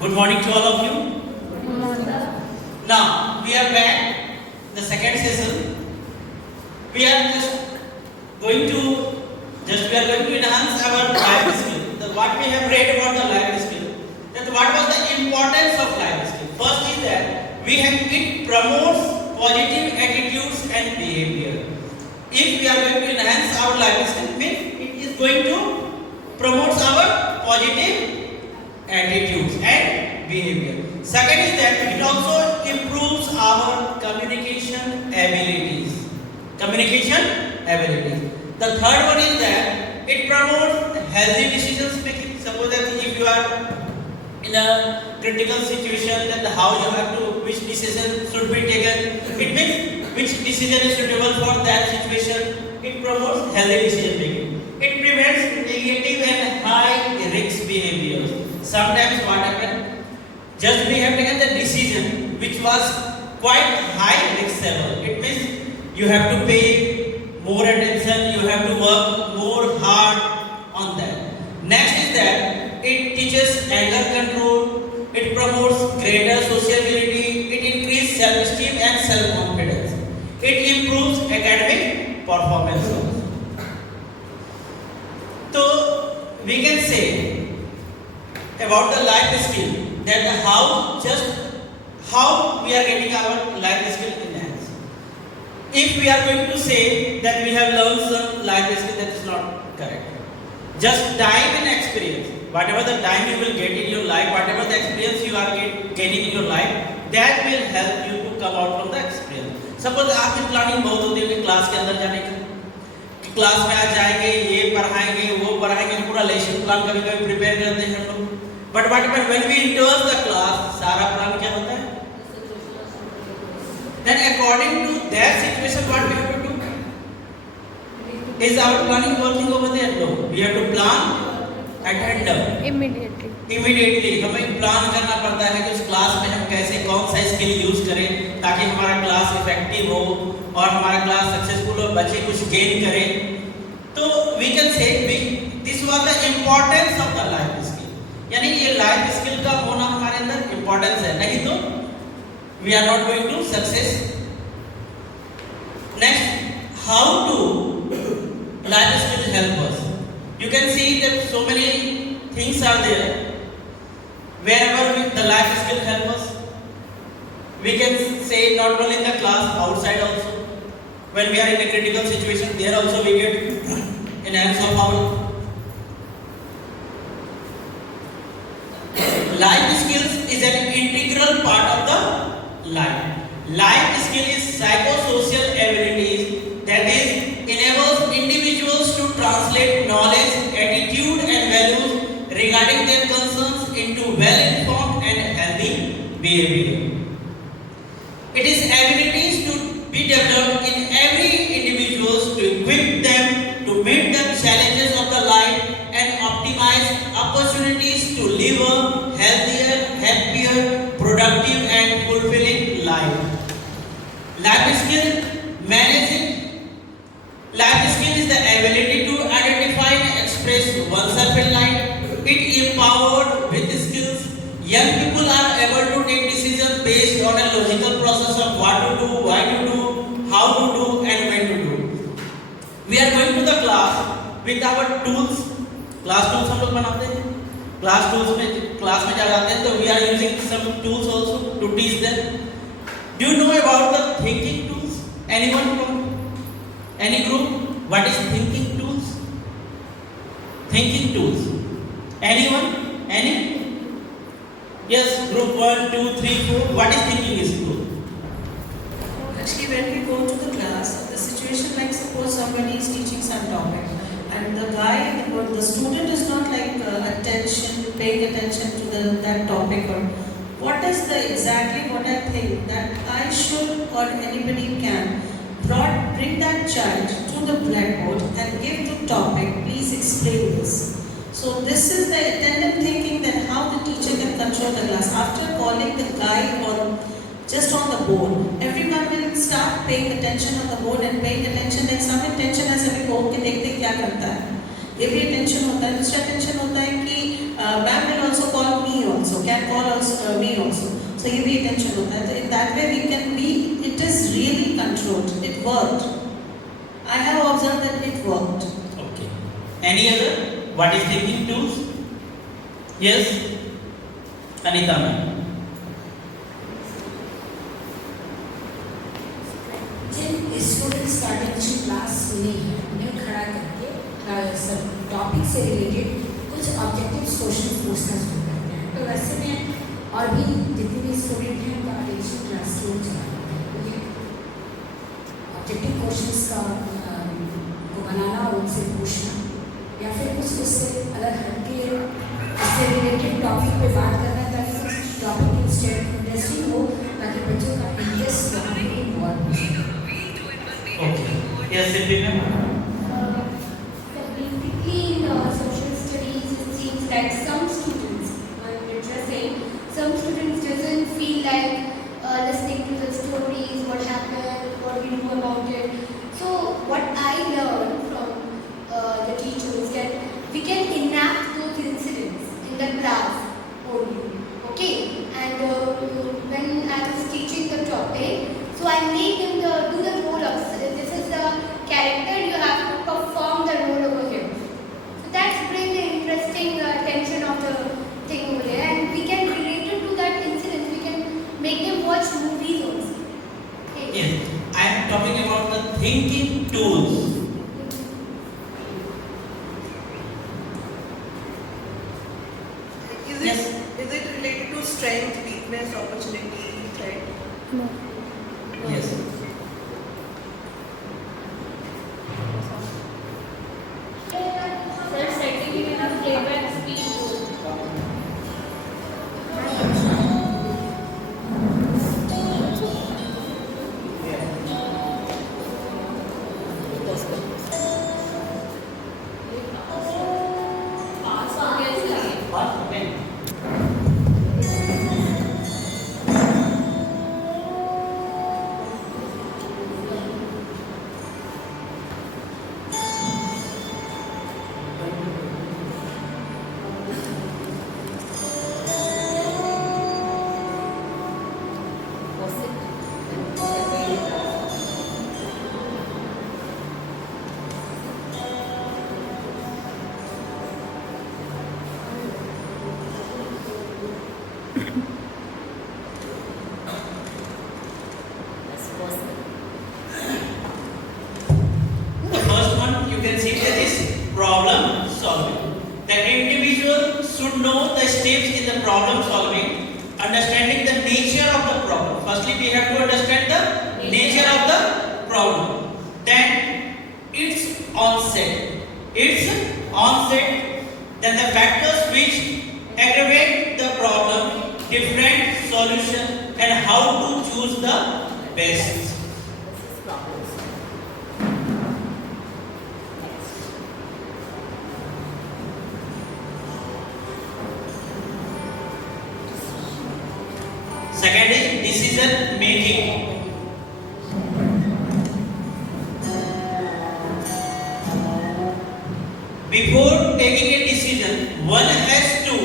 Good morning to all of you. Now we are back the second session. We are going to enhance our life skill. What we have read about the life skill. That what was the importance of life skill? First is that it promotes positive attitudes and behavior. If we are going to enhance our life skill, means it is going to promote our positive attitudes and behavior. Second is that it also improves our communication abilities. The third one is that it promotes healthy decision making. Suppose that if you are in a critical situation, then which decision should be taken. It means which decision is suitable for that situation. It promotes healthy decision making. It prevents negative and high risk behaviors. Sometimes what happens? Just we have taken the decision which was quite high risk level. It means you have to pay more attention, you have to work more hard on that. Next is that it teaches anger control, it promotes greater sociability, it increases self-esteem and self-confidence. It improves academic performance. So we can say about the life skill that how we are getting our life skill enhanced. If we are going to say that we have learned some life skill, that is not correct. Just time and experience. Whatever the time you will get in your life, whatever the experience you are gaining in your life, that will help you to come out from the experience. Suppose आपकी planning बहुत होती है class के अंदर जाने की, class में आ जाएंगे, ये पढ़ाएंगे, वो पढ़ाएंगे, पूरा लेसन प्लान कभी प्रिपेयर करते हैं हम लोग. But what happens when we enter the class? सारा प्लान क्या होता है? Then according to that situation, what we have to do? Is our planning working over there? No. We have to plan at random. Immediately. हमें plan करना पड़ता है कि उस क्लास में हम कैसे कौन सा स्किल यूज करें ताकि हमारा क्लास इफेक्टिव हो और हमारा क्लास सक्सेसफुल हो, बच्चे कुछ गेन करें. तो we can say this was the importance of the life skill. यानी ये लाइफ स्किल का होना हमारे अंदर इंपॉर्टेंस है, नहीं तो we are not going to success. Next, how to life skill help us. You can see that so many things are there wherever the life skill help us. We can say not only in the class, outside also. When we are in a critical situation, there also we get enhance of our life skills is an integral part of the life. Life skill is psychosocial abilities that enables individuals to translate knowledge, attitude and values regarding their concerns into well-informed and healthy behavior. It is abilities to be developed in every individual to equip them to meet the challenges of the life and optimize opportunities to live a healthier, happier, productive and fulfilling life. Life skill is the ability to identify and express oneself in life. It empowered with skills. Young people are able to take decisions based on a logical process of what to do, why to do, how to do and when to do. We are going to the class with our tools. Class tools हम लोग बनाते हैं. Class में जा जाते हैं तो we are using some tools also to teach them. Do you know about the thinking tools? Anyone from any group? What is thinking tools? Thinking tools. Anyone? Any? Yes, group 1, 2, 3, 4. What is thinking is tool? Actually, when we go to the class, the situation like suppose somebody is teaching some topic and the student is not like paying attention to that topic or what is exactly what I think that I should or anybody can bring that child to the blackboard and give the topic, please explain this. So this is the attendant thinking that how the teacher can control the class. After calling the guy on just on the board, everyone will start paying attention on the board and paying attention. Then some attention है सभी को कि देखते क्या करता है. ये भी attention होता है. दूसरा attention होता है कि ma'am will also call me also. क्या can call also me also. So ये भी attention होता है. So in that way we can be. It is really controlled. It worked. I have observed that it worked. Okay. Any other? What is thinking tools? Yes. Anita ma'am. Jin students का attention class नहीं है उन्हें खड़ा करके सब topic से related कुछ objective question पूछना शुरू करते हैं. तो वैसे में और भी जितने भी स्टूडेंट हैं उनका अटेंशन क्लास से चलाना ऑब्जेक्टिव क्वेश्चंस का को बनाना और उनसे पूछना या फिर कुछ उससे अलग हटके उससे रिलेटेड टॉपिक पे बात करना ताकि उस टॉपिक इंटरेस्टिंग हो ताकि बच्चों का इंटरेस्ट वहाँ पे इन्वॉल्व हो सके. Okay. Yes, Siddhi ma'am. Basically, in social studies, it seems like some students, which are saying, some students doesn't feel like listening to the stories, what happened, what we know about it. So, what I learned from the teachers that we can enact those incidents in the class only. Okay, and when I was teaching the topic, so I made them do the role-ups. This is the character, you have to perform the role over here. So that's bring the interesting tension of the thing over there, and we can relate it to that incident. We can make them watch movies also. Okay. Yes. I am talking about the thinking tools. Is it related to strength, weakness, opportunity, threat? Yes. Sir, secondly, we have playback speed goal. Pass हो गया इसलिए. What? Okay. The first one you can see that is problem solving. The individual should know the steps in the problem solving, understanding the nature of the problem. Firstly, we have to understand the nature of the problem. Then its onset. Then the factors which aggravate the problem, different solution, and how to choose the best. Second is decision making. Before taking a decision, one has to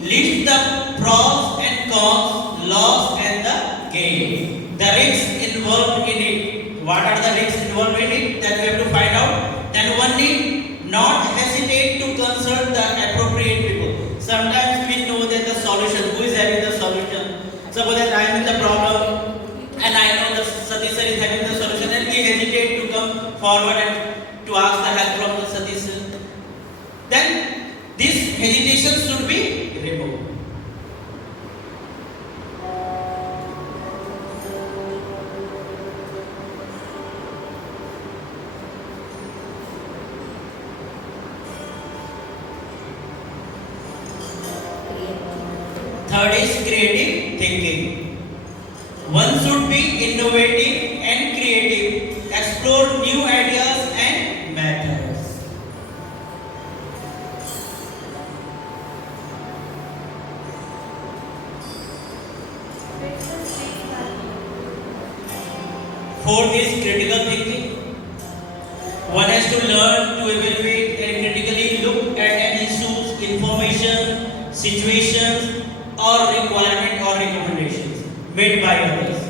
list the pros and cons, loss and the gain. The risks involved in it. What are the risks involved in it? That we have to find out. Then one need not hesitate to consult the appropriate people. Sometimes we know that the solution, who is having the solution. Suppose that I am in the problem and I know the Satish sir is having the solution, and we hesitate to come forward and to ask the help from the Satish sir. Then this hesitation should be removed. Third is creative thinking. One should be innovative and creative, explore new ideas and methods. Fourth is critical thinking. One has to learn to evaluate and critically look at an issues, information, situations, or requirement or recommendations made by others.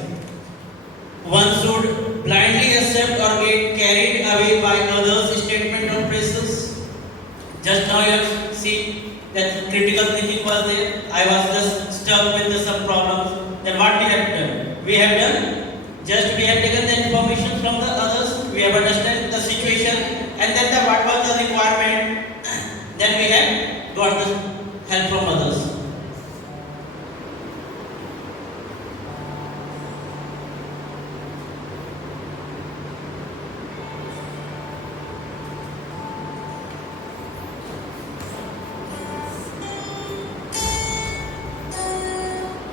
One should blindly accept or get carried away by others' statement or praises. Just now you have seen that critical thinking was there. I was just stuck with some problems. Then what we have done? We have done just we have taken the information from the others. We have understood the situation, and then what was the requirement. Then we have got the help from others.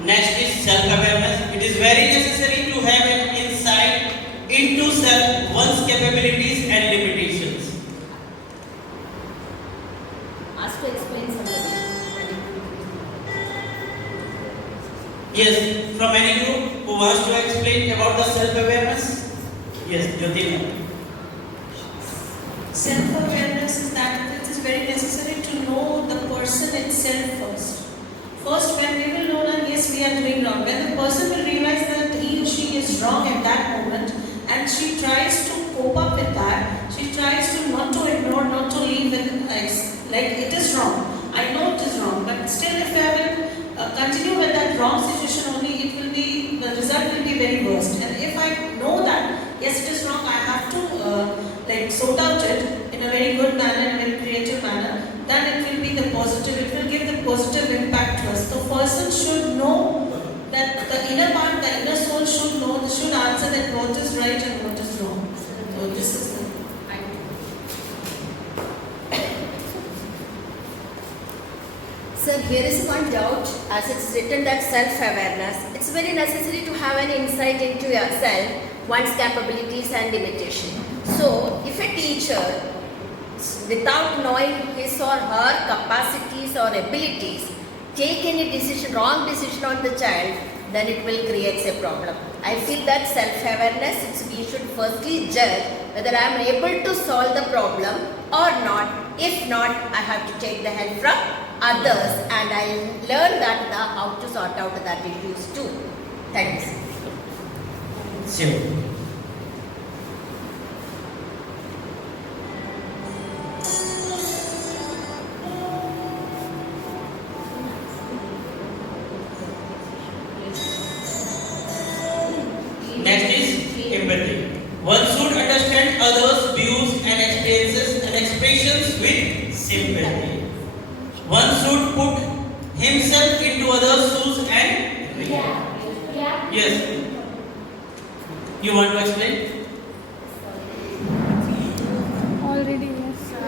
Next is self-awareness. It is very necessary to have an insight into self, one's capabilities and limitations. Ask to explain something. Yes, from any group who wants to explain about the self-awareness? Yes, Jyotina. Self-awareness is that it is very necessary to know the person itself first. First, when we will know that yes, we are doing wrong, when the person will realize that he or she is wrong at that moment, and she tries to cope up with that, she tries to not to ignore, not to leave with like it is wrong. I know it is wrong, but still, if I will continue with that wrong situation only, it will be the result will be very worst. And if I know that yes, it is wrong, I have to sort out it in a very good manner, in a very creative manner, then it will be the positive, it will give the positive impact to us. The person should know that the inner part, the inner soul should know, should answer that what is right and what is wrong. So this is the Sir, here is one doubt. As it's written that self-awareness, it's very necessary to have an insight into yourself, one's capabilities and limitations. So, if a teacher, without knowing his or her capacities or abilities, take any decision, wrong decision on the child, then it will create a problem. I feel that self-awareness, we should firstly judge whether I am able to solve the problem or not. If not, I have to take the help from others, and I learn that how to sort out that issues too. Thanks. Sure. Next is empathy. One should understand others' views and experiences and expressions with sympathy. One should put himself into others' shoes and Yeah. yes. You want to explain? Already, yes. So,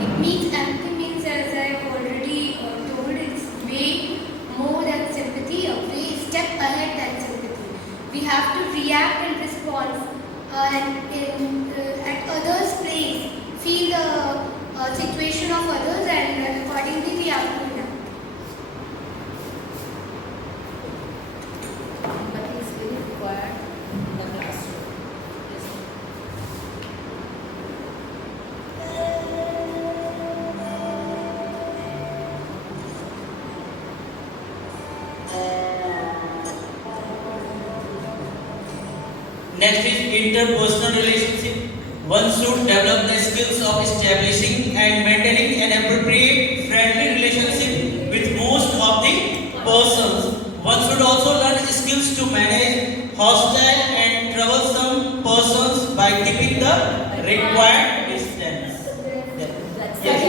it means empathy means, as I have already told, it's way more than sympathy, a way step ahead than sympathy. We have to react and respond at others' place, feel the situation of others, and accordingly we have to react. Empathy is very required in the classroom. Yes. Next is interpersonal relationship. One should develop the skills of establishing and maintaining an appropriate friendly relationship with most of the persons. One should also learn skills to manage hostile and troublesome persons by keeping the required distance. That's Yes.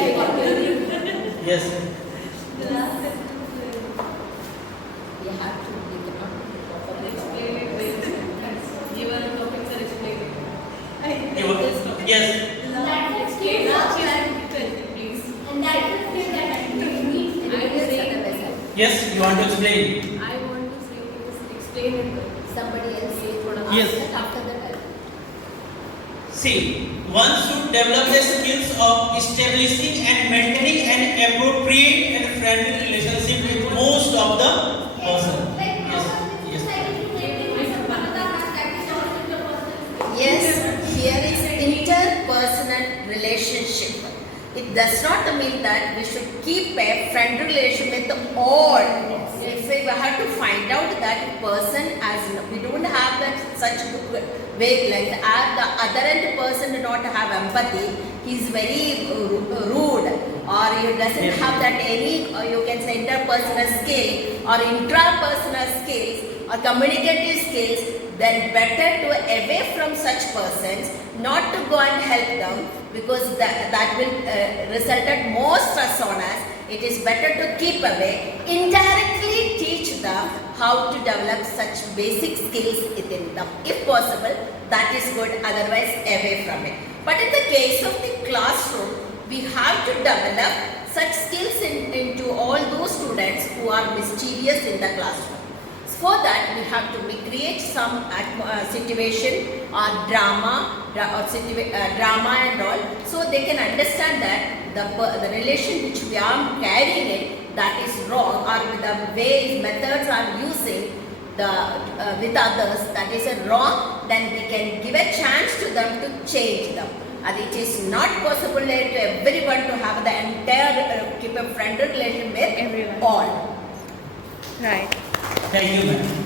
Yes. We have to, we cannot properly explain it very well. Even the topics are explained. Yes. That explains Please. and that explains that we need I will say the message. Yes. You want to explain? I want to say just explain it. Somebody else say Yes. after that. See, one should develop the skills of establishing and maintaining an appropriate and friendly relationship with most of the persons. Yes. Yes, here is interpersonal relationship. It does not mean that we should keep a friendly relation with all. person as we don't have that such wavelength. As the other end person do not have empathy, he is very rude, or he doesn't have that any you can say interpersonal skill or intrapersonal skills or communicative skills. Then better to away from such persons, not to go and help them, because that will result at more stress on us. It is better to keep away, indirectly teach them how to develop such basic skills within them. If possible, that is good, otherwise away from it. But in the case of the classroom, we have to develop such skills into all those students who are mischievous in the classroom. For that, we have to create some situation or drama and all, so they can understand that the relation which we are carrying it, that is wrong, or the ways, methods are using with others, that is wrong. Then we can give a chance to them to change them. And it is not possible to everyone to have the entire keep a friend relation with everyone. All. Right. Thank you, ma'am.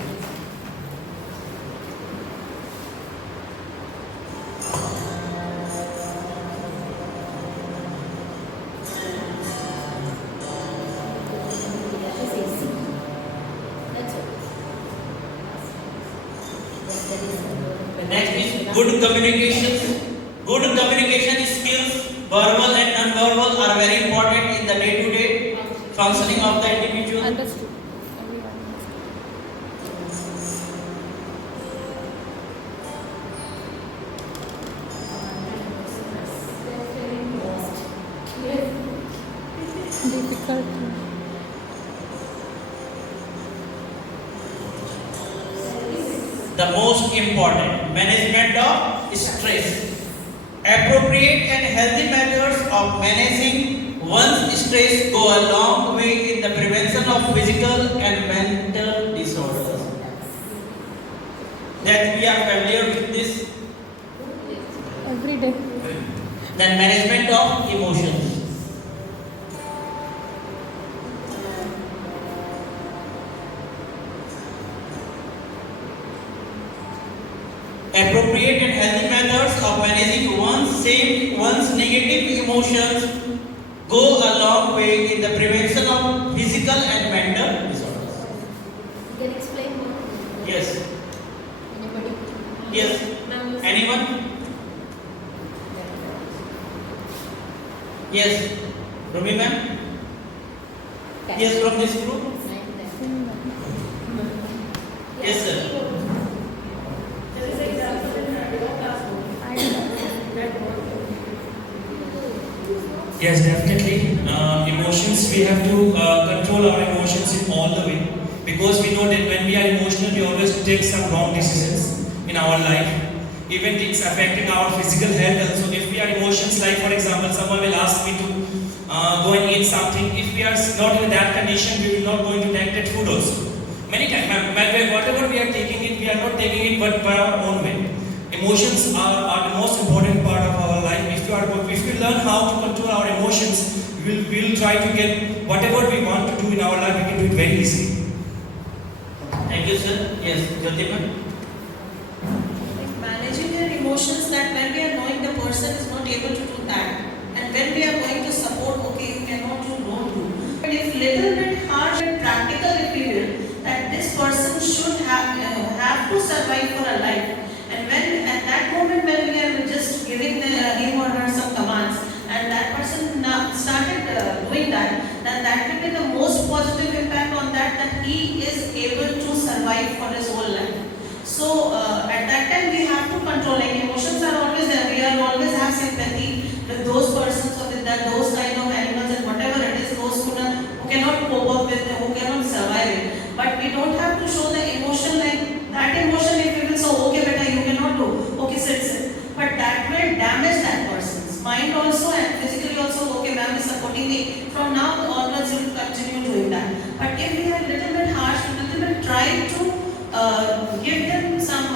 Next is good communication. Good communication skills, verbal and non-verbal, are very important in the day-to-day functioning of the individual. Understood. Difficult. The most important, management of stress. Appropriate and healthy methods of managing one's stress go a long way in the prevention of physical and mental disorders. That we are familiar with this. Every day. Then management of emotions. Appropriate and healthy methods of managing one's negative emotions go a long way in the prevention of physical and mental disorders. You can explain more. Yes. Anybody? Yes. Anyone? Yes. Rumi ma'am? Yes, from this group? Yes, sir. Yes, definitely. Emotions, we have to control our emotions in all the way, because we know that when we are emotional, we always take some wrong decisions in our life. Even it's affecting our physical health also. If we are emotions, like for example, someone will ask me to go and eat something. If we are not in that condition, we will not going to take that food also. Many times, whatever we are taking it, we are not taking it but by our own way. Emotions are the most important part of our life. If we learn how to control our emotions, we will try to get whatever we want to do in our life. We can do it very easily. Thank you, sir. Yes, Jyotima. Managing your emotions, that when we are knowing the person is not able to do that, and when we are going to support, okay, you cannot do, don't do. But if little bit harsh and practical, if we will, that this person should have to survive for a life. And when at that moment when we are just giving him or her some commands, and that person started doing that, then that will be the most positive impact on that he is able to survive for his whole life. So at that time we have to control. Like emotions are always there. We are always have sympathy with those persons or with those kind of animals and whatever it is, those who cannot cope up with, who cannot survive it. But we don't have to show the emotion like that emotion. If we will say, okay, beta, you cannot do. Okay, sit. But that will damage that person's mind also and physically also. Okay, ma'am is supporting me. From now onwards, you will continue doing that. But if we are a little bit harsh, a little bit try to give them some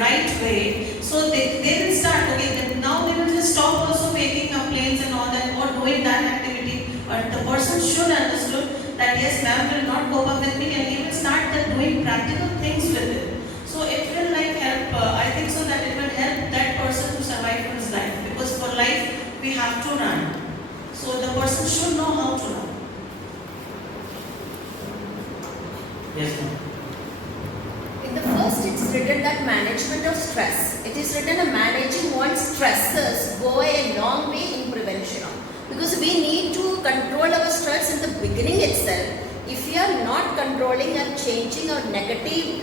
right way, so they will start. Okay, then now they will just stop also making complaints and all that or doing that activity. But the person should understood that yes, ma'am will not cope up with me, and he will start the well doing practical things with it. So it will like help, I think so that it will help that person to survive for his life. Because for life, we have to run. So the person should know how to run. Yes, ma'am. In the first, it's written that management of stress. It is written that managing one's stresses go a long way in prevention. Because we need to control our stress in the beginning itself. If we are not controlling and changing our negative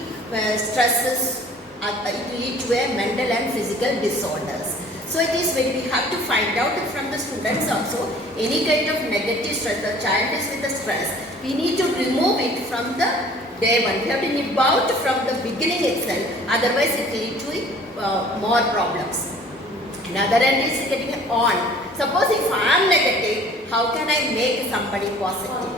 stresses, it will lead to a mental and physical disorders. So it is when we have to find out from the students also, any kind of negative stress, the child is with the stress, we need to remove it from the day one. We have to nip out from the beginning itself, otherwise it will lead to more problems. Another end is getting on. Suppose if I am negative, how can I make somebody positive?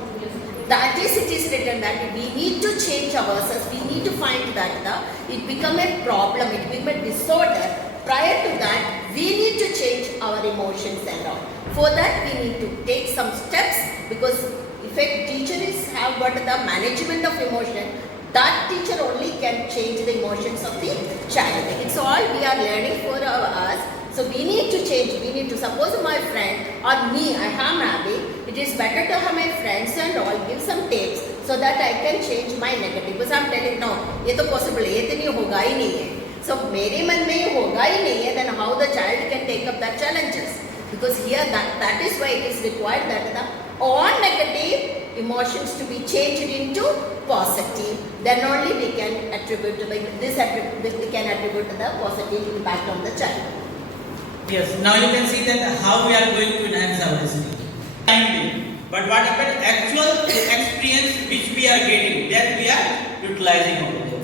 That is, it is written that we need to change ourselves. We need to find that it become a problem, it become a disorder. Prior to that, we need to change our emotions and all. For that, we need to take some steps, because if a teacher have got the management of emotion, that teacher only can change the emotions of the child. It's all we are learning for us. So we need to change, we need to, suppose my friend or me, I am Abby, it is better to have my friends and all, give some tips so that I can change my negative. Because I am telling, no, ये तो possible है, ये तो नहीं होगा ही नहीं है. So मेरे मन में ये होगा ही नहीं है, then how the child can take up that challenges? Because here that is why it is required that the all negative emotions to be changed into positive. Then only we can attribute to this we can attribute to the positive impact on the child. Yes, now you can see that how we are going to enhance our skill. Timely. But what happened? Actual experience which we are getting, that we are utilizing over there.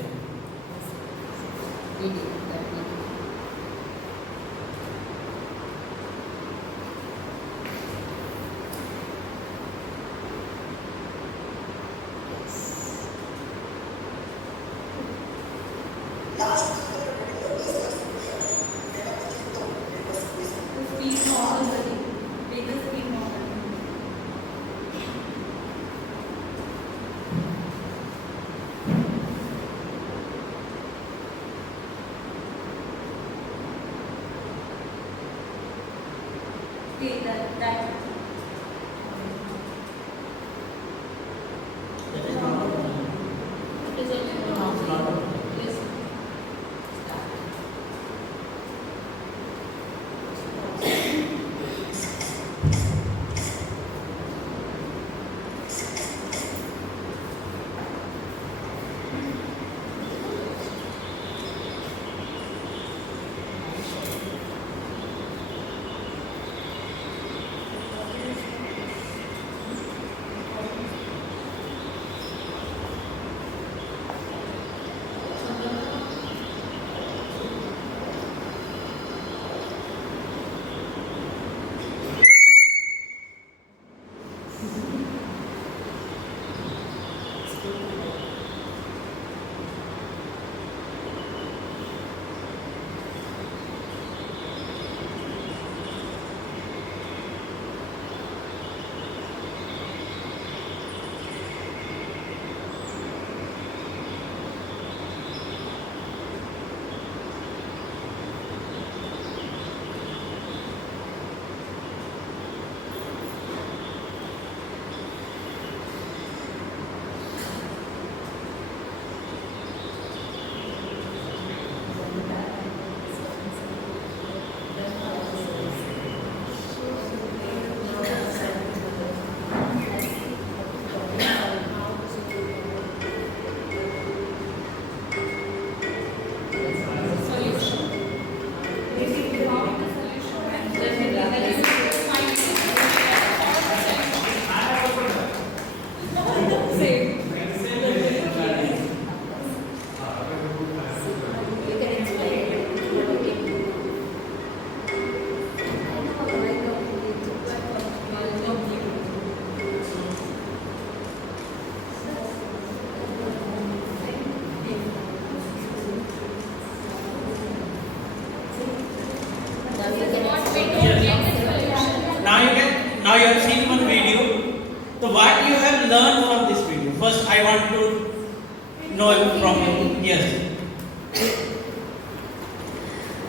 Now you have seen one video. So what you have learned from this video? First, I want to know from you. Yes.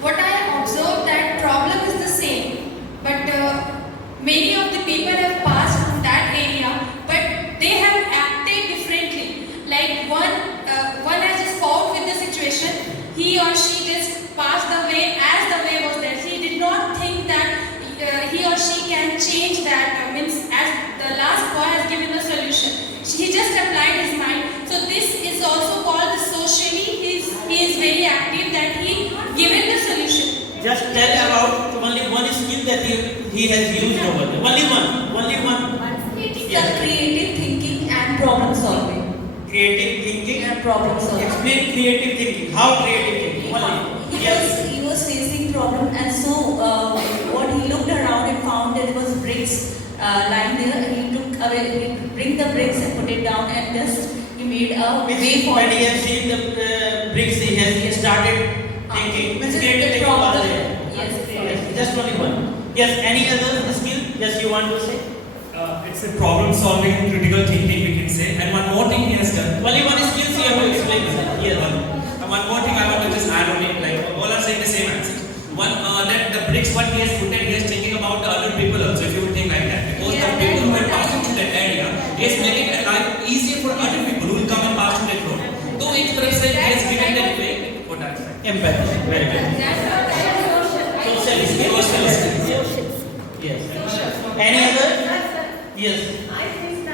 What I observed that problem is the same, but many of the people have passed from that area, but they have acted differently. Like one has just fought with the situation, he or she just passed the way as the way was there. He did not think that he or she can change that. Means as the last boy has given a solution, he just applied his mind. So this is also called the socially. He is very active that he given the solution. Just tell about only one skill that he has used over there. Only one. It's Yes. the creative thinking and problem solving. Creative thinking. And problem solving. Explain creative thinking. How creative thinking? Only. Yes. He was facing problem, and so what he looked around and found there was bricks lying there, and he took away, he bring the bricks and put it down, and just he made a way for When he has seen the bricks, he has started thinking. Which is Creative the thinking problem. was there. Yes, Yes. Just only one. Yes. Any other skill? Yes, you want to say? It's a problem solving and critical thinking, we can say. And one more thing he has done. Only one skill you have to explain. Yes. One more thing I want to just add on it, like all are saying the same answer. One, that the bricks what he has put in, he is thinking about the other people also, if you would think like that. Because the people who are passing through that area, he is making the life easier for other people who will come and pass through that road. So एक तरफ से he has given that way for that side. Empathy. Very good. Social skills. Yes. Any other? Yes. I think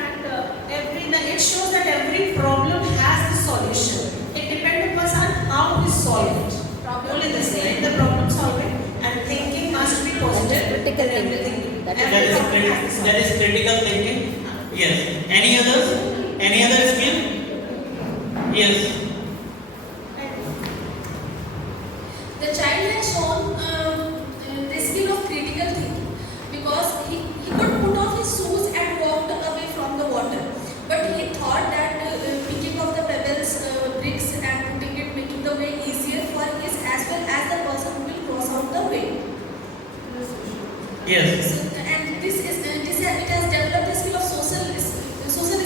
that it shows that every problem has a solution. It depends upon how we solve it. Only the same, the problem solving and thinking must be positive. Critical thinking. Everything. That is That is critical thinking. Yes. Any others? Any other skill? Yes. The child has shown the skill of critical thinking because he could put off his shoes and walked away from the water. But he thought that picking of the pebbles, bricks and putting it, making the way easier for his as well as the person who will cross out the way. Yes. So, and it has developed the skill of social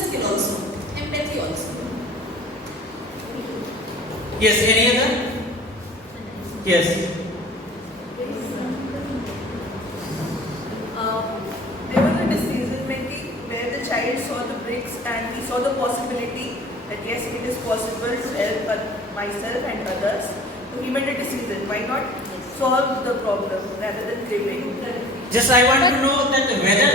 skill also, empathy also. Yes. Any other? Yes. There was a decision making where the child saw the bricks and he saw the possibility that yes, it is possible to help myself and others. So he made a decision. Why not solve the problem rather than giving? Just I want to know that whether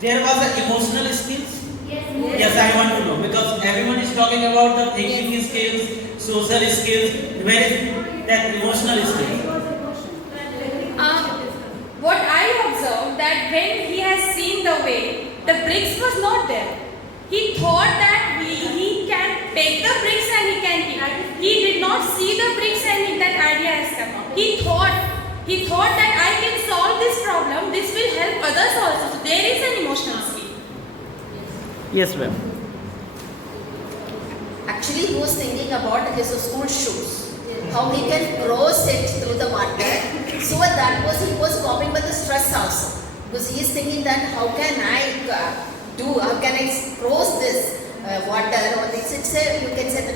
there was an emotional skills. Yes, I want to know because everyone is talking about the thinking skills, social skills. Where is that emotional skills? What I observed that when he has seen the way, the bricks was not there. He thought that he can take the bricks and he can keep. He did not see the bricks and that idea has come out. He thought that I can solve this problem. This will help others also. So there is an emotional skill. Yes, ma'am. Actually, he was thinking about his school shoes. How he can cross it through the water. So that was he was coping with the stress also. Because he is thinking that how can I cross this water or this, it's a, you can say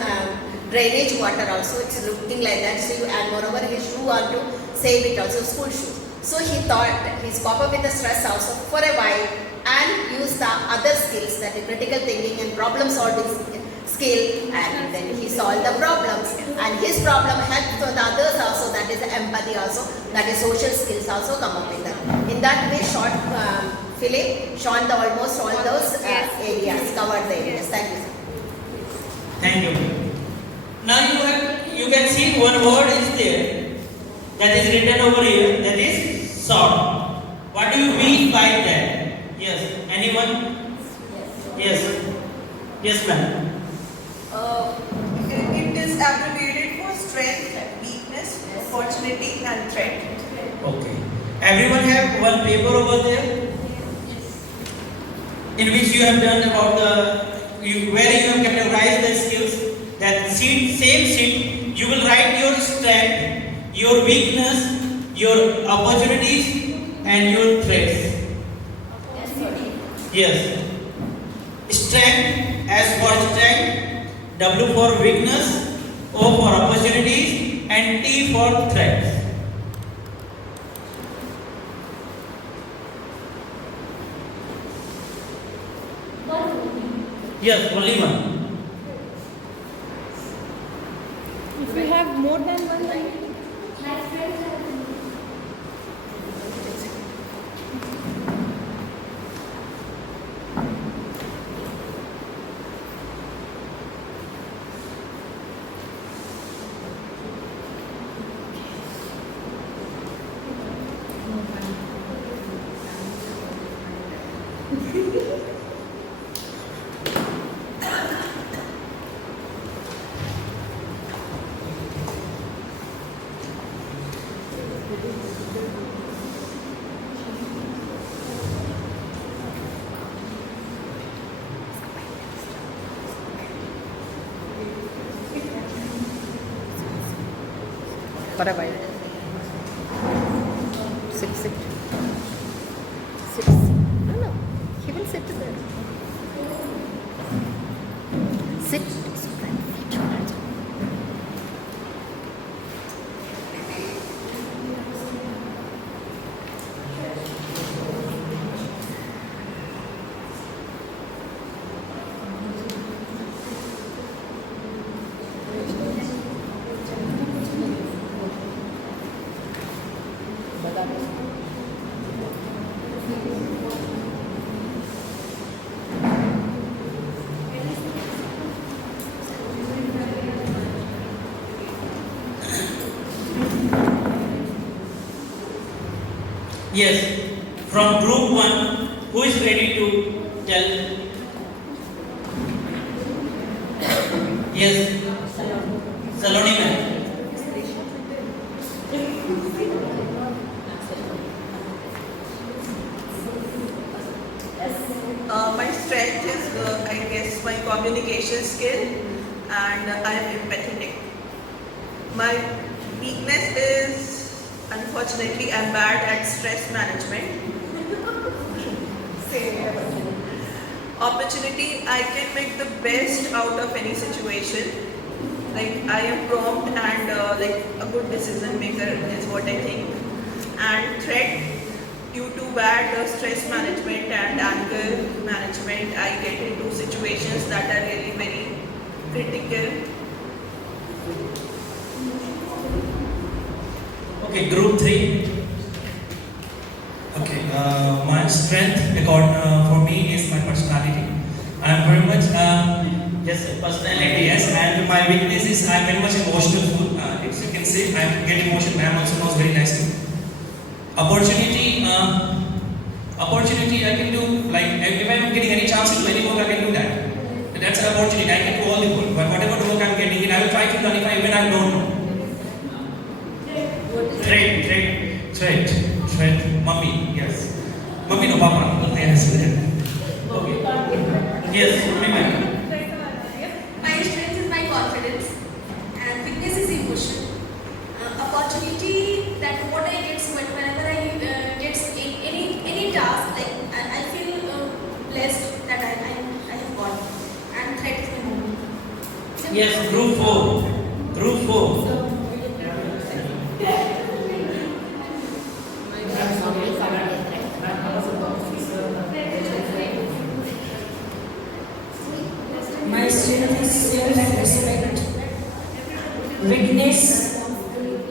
drainage water also, it's looking like that. So and moreover his shoe are to save it also, school shoes. So he thought he's cope up with the stress also for a while and use the other skills, that is critical thinking and problem solving skill, and then he solved the problems and his problem helped for the others also, that is empathy also, that is social skills also come up with that. In that way short Philip shown the almost all those areas, covered the areas. Thank you. Thank you. Now you can see one word is there that is written over here, that is sort. What do you mean by that? Yes. Anyone? Yes. Yes, ma'am. It is abbreviated for strength, weakness, opportunity and threat. Okay. Everyone have one paper over there in which you have done about where you have categorized the skills. That same sheet you will write your strength, your weakness, your opportunities and your threats. Yes. Strength, as for strength, W for weakness, O for opportunities, and T for threats. Yes, only one. If we have more than one, then My friends are For a while. Sit. Sit. No. He will sit there. Sit. Yes, from group 1, who is ready to tell? Yes, Saloni ma'am. My strength is, I guess, my communication skill, and I am empathetic. My weakness is, unfortunately, I'm bad at stress management. Opportunity, I can make the best out of any situation. Like, I am prompt and like a good decision maker is what I think. And threat, due to bad stress management and anger management, I get into situations that are really very critical. Okay, group 3. Okay, my strength for me is my personality. I'm very much Yes, personality. yes, and my weakness is I'm very much emotional. If you can say, I get emotional. Ma'am also knows very nicely. Opportunity I can do, like if I'm getting any chance to do any work, I can do that. That's an opportunity. I can do all the work. But whatever work I'm getting it, I will try to learn if I even I don't know. Threat. Mummy, yes. Mummy, no, Papa. Yes. Okay. Yes, only ma'am. My strength is my confidence and weakness is emotion. Opportunity that what I get whenever I get any task, like I feel blessed that I have got. And threat is my moment. Yes, group 4. Group 4. My strength is self-respect, weakness,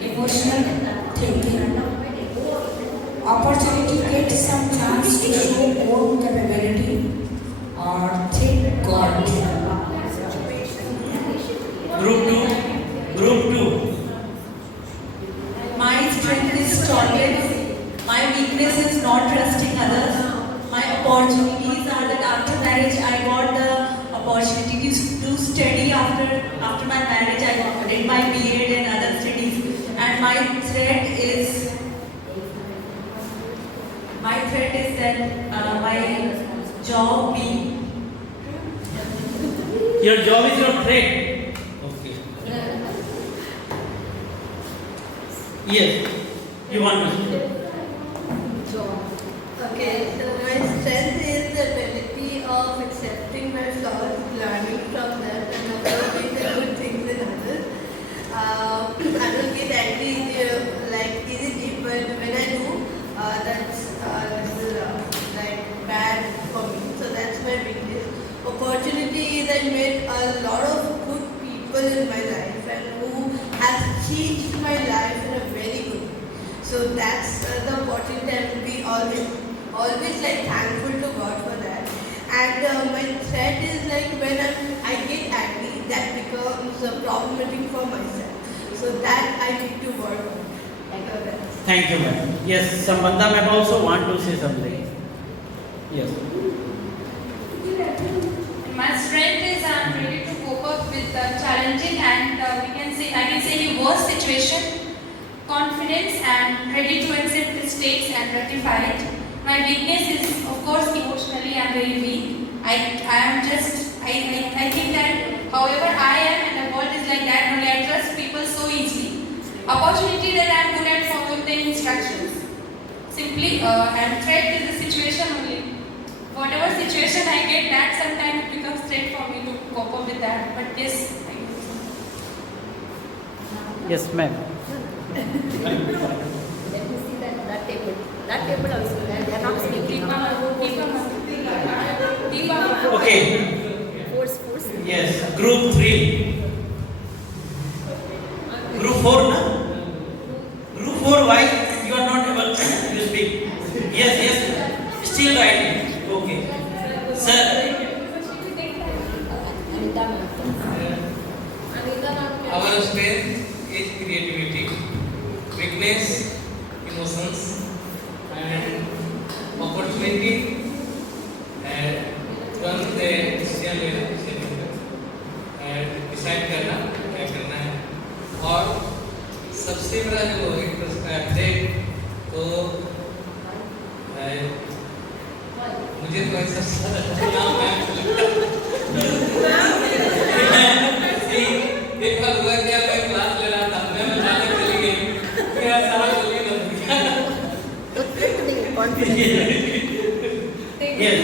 emotional thinking, opportunity get some chance to show own capability, or thank God. Group 2. Group 2. My strength is tolerance. My weakness is not trusting others. My opportunities are that after marriage I got the opportunity to study after my marriage. I did my B.Ed and other studies. And my threat is that my job being. Your job is your threat. Okay. Yes. You want to? Okay, so my strength is the ability of accepting my flaws, learning from them, and avoiding met a lot of good people in my life and who has changed my life in a very good way. So that's the important and we always like thankful to God for that. And my threat is like when I get angry, that becomes problematic for myself. So that I need to work on. Thank you, ma'am. Yes, Sambandha ma'am also want to say something. Yes. My strength is I'm ready to cope up with the challenging and I can say the worst situation, confidence and ready to accept mistakes and rectify it. My weakness is of course emotionally I'm very weak. I think that however I am and the world is like that only I trust people so easily. Opportunity that I am good at following the instructions. Simply I'm threat to the situation only. Whatever situation I get, that sometimes it becomes threat for me to cope up with that. But yes, I do. Yes, ma'am. Let me see that table. That table also. They are not speaking. Okay. Force. Yes. Group 3. Group 4, na? Group 4, why you are not able to speak? Yes. Still writing. Okay. Sir. Our strength is creativity, weakness, emotions, and opportunity, and तुरंत decision लेना and decide करना क्या करना है. और सबसे बड़ा जो एक थ्रेट तो मुझे तो ऐसा नाम एक बार हुआ क्या मैं क्लास ले रहा था मैं अचानक चली गई मेरा सारा चली Yes.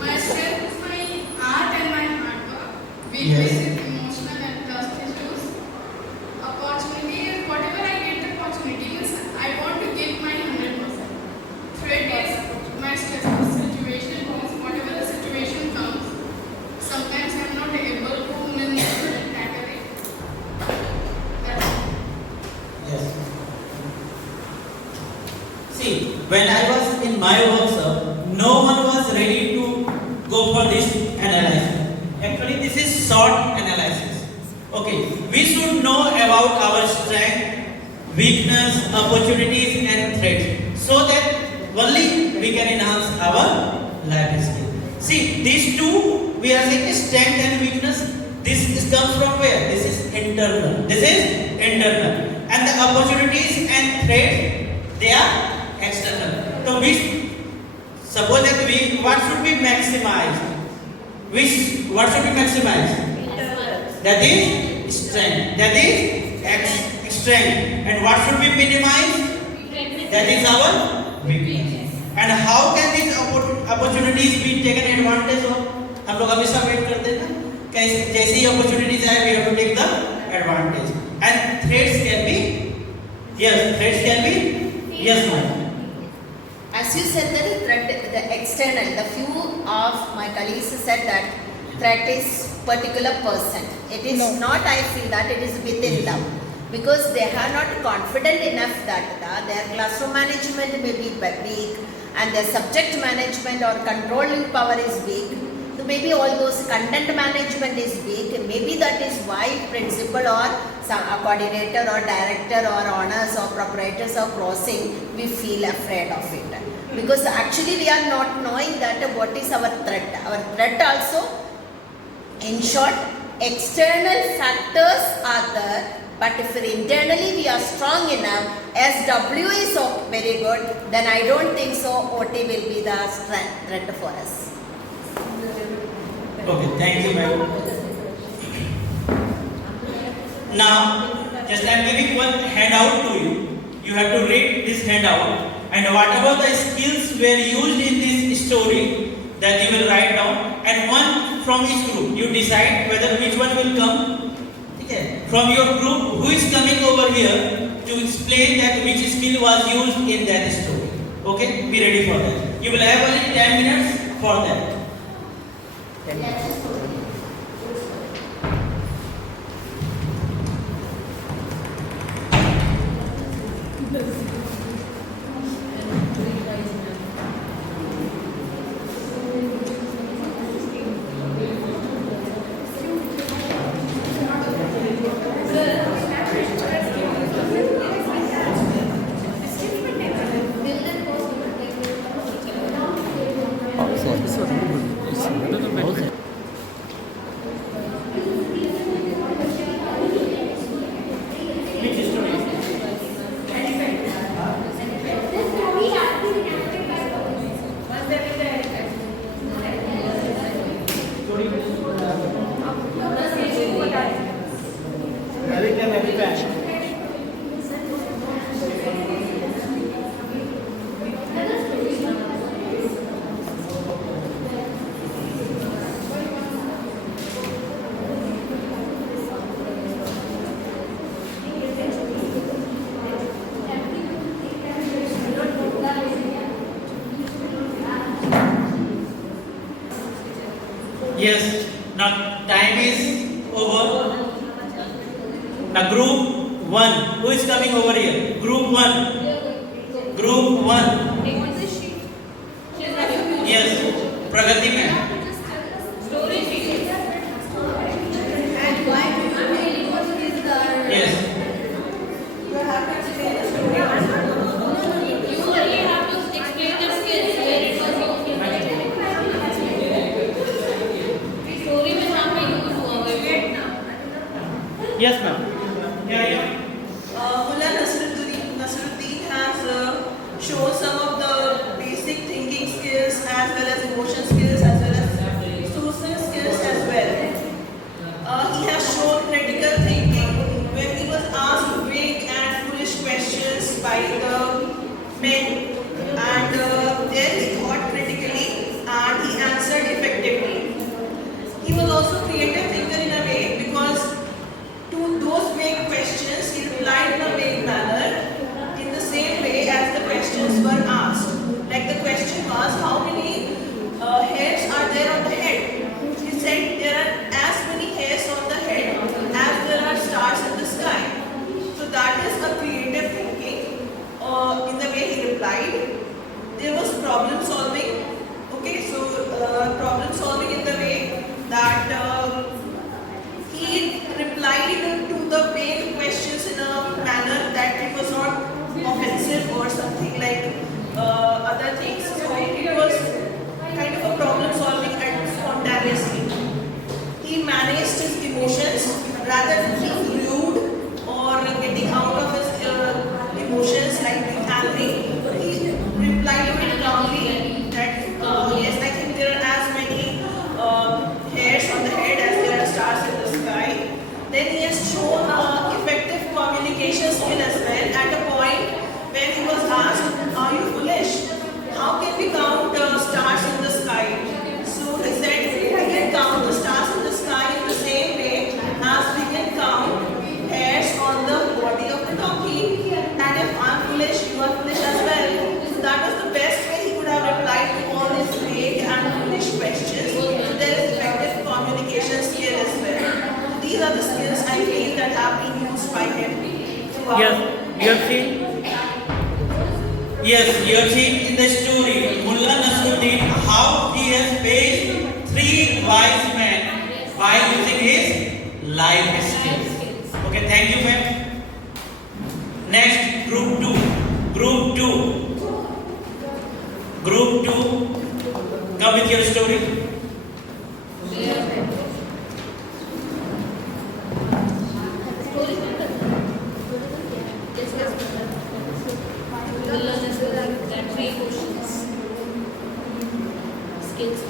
My strength is my art and my hard work. Weakness is emotional and trust issues. Opportunity is whatever I get the opportunity is I want to give my 100%. Threat is my stressful situation is whatever the situation comes. Sometimes I'm not able to tackle it. That's all. Yes. See, when I was in my workshop, no one was ready to go for this analysis. Actually, this is short analysis. Okay, we should know about our strength, weakness, opportunities, and threats, so that only we can enhance our life skill. See, these two we are saying strength and weakness. This comes from where? This is internal. And the opportunities and threats, they are external. So we suppose that what should be maximized? What should be maximized? That is strength. That is strength. And what should be minimized? That is our weakness. And how can these opportunities be taken advantage of? हम लोग हमेशा wait करते हैं ना कि जैसे ही opportunities आए we have to take the advantage. And threats can be yes, ma'am. As you said, the external, the few of my colleagues said that threat is particular person. It is not, I feel that it is within them. Because they are not confident enough that their classroom management may be weak and their subject management or controlling power is weak. So maybe all those content management is weak. Maybe that is why principal or some coordinator or director or honors or proprietors are crossing, we feel afraid of it. Because actually we are not knowing that what is our threat. Our threat also, in short, external factors are there, but if internally we are strong enough, SW is so very good, then I don't think so OT will be the threat for us. Okay, thank you, ma'am. Now, just I'm giving one handout to you. You have to read this handout, and whatever the skills were used in this story, that you will write down, and one from each group. You decide whether which one will come. Okay. From your group, who is coming over here to explain that which skill was used in that story. Okay, be ready for that. You will have only 10 minutes for that. Yes, now time is over. Now group 1, who is coming over here? Group 1. Group 1. Yes, Pragati ma'am. And why do you really want to use the... Yes. You have to explain the story also. You only have to explain the skills where it was used. Story में यहाँ पे use हुआ है. Yes ma'am. Yeah. Mullah Nasruddin has shown some of the basic thinking skills as well as emotion skills as well as social skills as well. He has shown critical thinking when he was asked vague and foolish questions by the men, and there he thought critically and he answered effectively. He was also creative thinker in a way because to those vague questions he replied in a vague manner in the same way as the questions were asked. Like the question was, how many hairs are there on the head? He said there are as many hairs on the head as there are stars in the sky. So that is a creative thinking in the way he replied. There was problem solving. Okay, so problem solving in the way that he replied to the vague questions in a manner that it was not offensive or something like other things. So it was kind of a problem solving and spontaneously. He managed his emotions rather than being rude or getting out of his emotions like being angry. He replied to it calmly that yes, I think there are as many hairs on the head as there are stars in the sky. Then he has shown effective communication skill as well at a point where he was asked, are you foolish? How can we count stars in the sky? So he said, we can count the stars in the sky in the same way as we can count hairs on the body of the donkey. And if I'm foolish, you are foolish as well. So that was the best way he could have replied to all these vague and foolish questions. So there is effective communication skill as well. These are the skills I feel that have been used by him throughout. Yes, you have seen. Yes, you have seen in the story Mullah Nasruddin how he has faced 3 wise men by using his life skills. Okay, thank you, ma'am. Next, group 2. Group 2. Group 2. Come with your story.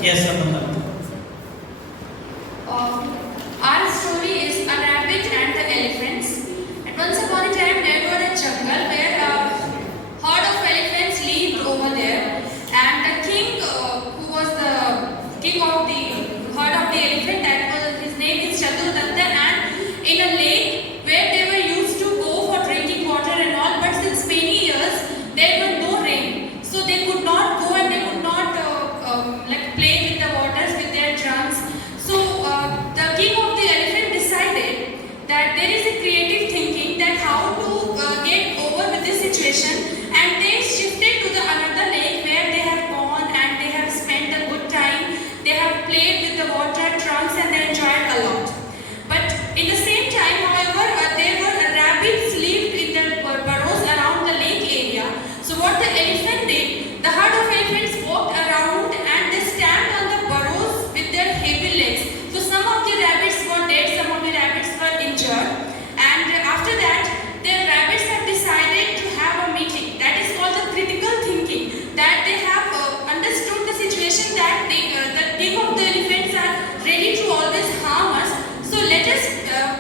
Yes, Samantha. Our story is a rabbit and the elephants. And once upon a time, there was a jungle where a herd of elephants lived over there. And the king, who was the king of the herd of the elephant, his name is Chaturdatta. And in a lake where they were used to go for drinking water and all, but since many years there was no rain, so they could not go and they could not play with the waters with their drums. that there is a creative thinking that how to get over with this situation, and they shifted to the another lake where they have gone and they have spent a good time. They have played with the water trunks and they enjoyed a lot. But in the same time, however, there were rabbits lived in the burrows around the lake area. So what the elephant did, the herd of elephants walked around and they stand on the burrows with their heavy legs. So some of the rabbits were dead, some of the rabbits were injured. And after that, the rabbits have decided to have a meeting. That is called the critical thinking. That they have understood the situation that the king of the elephants are ready to always harm us. So let us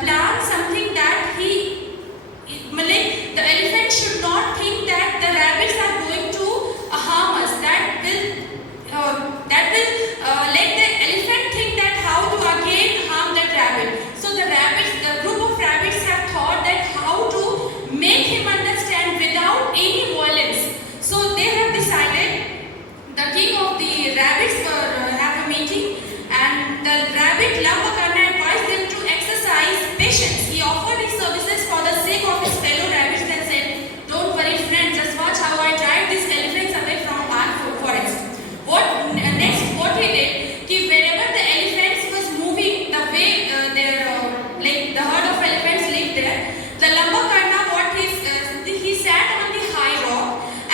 plan something that the elephant should not think that the rabbits are going to harm us. That will let the elephant think that how to again harm that rabbit. So the group of rabbits have thought that how to make him understand without any violence. So they have decided, the king of the rabbits have a meeting, and the rabbit Lambhakarna advised them to exercise patience. He offered his services for the sake of his fellow rabbits and said, "Don't worry friends, just watch how I drive these elephants away from our forest." What he did, wherever the elephants was moving, the way the herd of elephants lived there, the Lambhakarna, he sat on the high rock,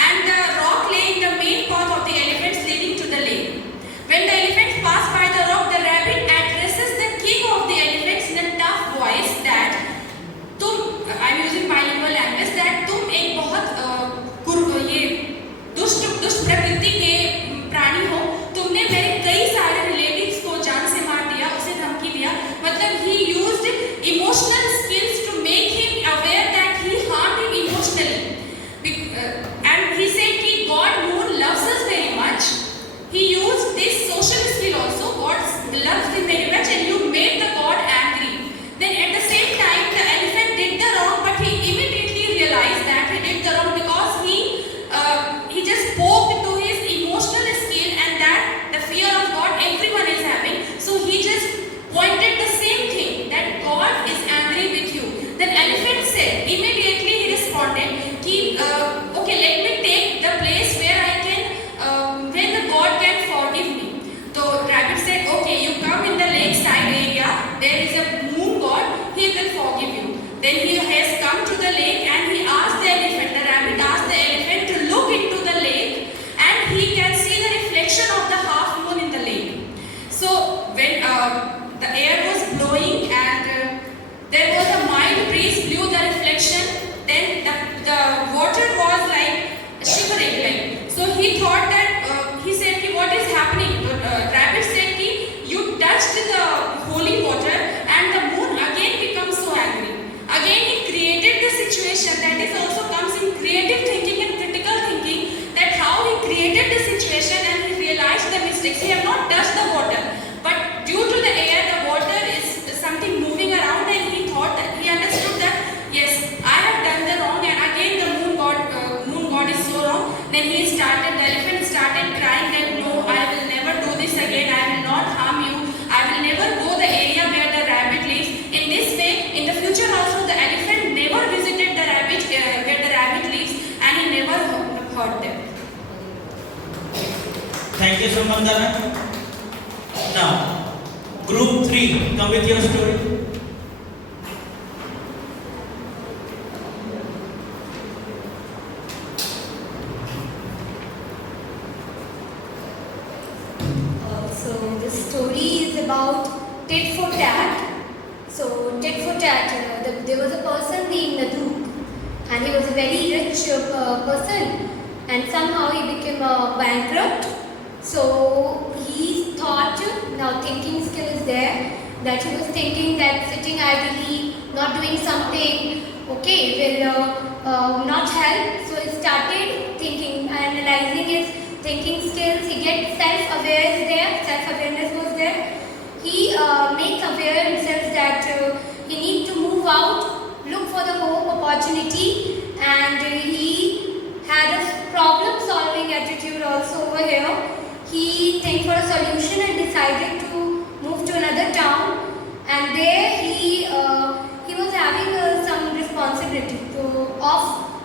and the rock lay in the main path of the elephants leading to the lake. When the elephants pass by the rock, the rabbit addresses the king of the elephants in a tough voice that I'm using bilingual language, that तुम एक बहुत ये दुष्ट प्रकृति के प्राणी हो, तुमने मेरे कई सारे रिलेटिव्स को जान से मार दिया, उसे धमकी दिया. मतलब he used emotional skills to make him aware that he harmed him emotionally. And he said कि God moon loves us very much. He used this social skill also. God loves him very much, and you made the God angry. Then at the same time, the elephant did the wrong, but he immediately realized that he did the wrong because he just spoke to his emotional skill, and that the fear of God everyone is having. So he just pointed the same thing, that God is angry with you. Then elephant said, immediately he responded, okay, let me take the place where I can, where the God can forgive me. So rabbit said, okay, you come in the lakeside area, there is a moon god, he will forgive you. Then he has come to the lake and he asked the elephant, the rabbit asked the elephant to look into the lake, and he can see the reflection of the half moon in the lake. So when the air was blowing and there was a mild breeze blew the reflection, then the water was like shivering. So he thought that, he said, what is happening? Rabbit said, you touched the holy water and the moon again becomes so angry. Again he created the situation. That is also comes in creative thinking and critical thinking, that how he created the situation and he realized the mistakes. He had not touched the water, but due to the air, the water is something moving around, and he thought that, he understood that, yes, I have done the wrong, and again the moon god is so wrong. Then the elephant started crying that, no, I will never do this again, I will not harm you, I will never go the area where the rabbit lives. In this way, in the future also, the elephant never visited the rabbit where the rabbit lives, and he never hurt them. Thank you, Sumandana. Now, group 3, come with your story. So the story is about tit for tat. So tit for tat, there was a person named Nadru, and he was a very rich person, and somehow he became bankrupt. So he thought, now thinking skill is there, that he was thinking that sitting idly, not doing something, okay, will not help. So he started thinking, analyzing his thinking skills. He gets self-awareness was there. He makes aware himself that he needs to move out, look for the hope, opportunity, and he had a problem-solving attitude also over here. He think for a solution and decided to move to another town, and there he was having responsibility of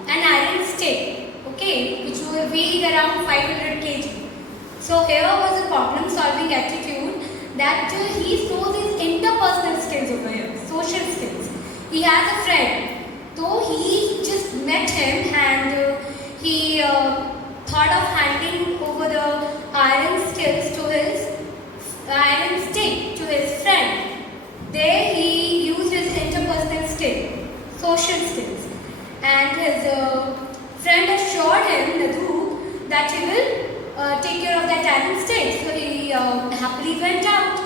an iron stick, okay, which weighed around 500 kg. So here was a problem-solving attitude that he shows his interpersonal skills over here, social skills. He has a friend, so he just met him and he thought of handing over the iron skills to his iron stick to his friend. There he used his interpersonal skill, social skills, and his friend assured him, Nadu, that he will take care of that iron stick. So he happily went out.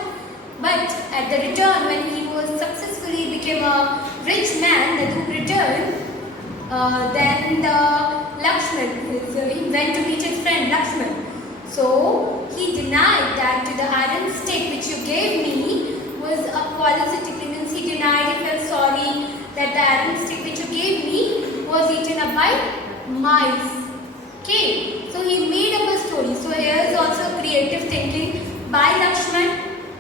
But at the return, when he was successfully became a rich man, Nadu returned. Then the Lakshman, he went to meet his friend Lakshman. So he denied that the iron stick which you gave me was a parasitic, means he denied, he felt sorry that the iron stick which you gave me was eaten up by mice. Okay, so he made up a story. So here is also creative thinking by Lakshman.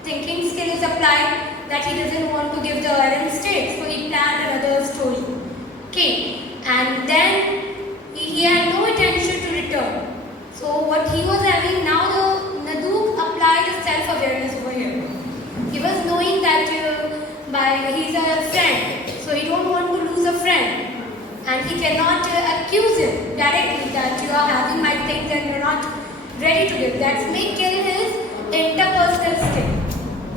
Thinking skill is applied that he doesn't want to give the iron stick, so he planned another story. Okay, and then he had no intention to return. So what he was having now, the Nadu applied a self-awareness over here. He was knowing that he's a friend, so he don't want to lose a friend, and he cannot accuse him directly that you are having my things and you're not ready to give. That's may kill his interpersonal skill.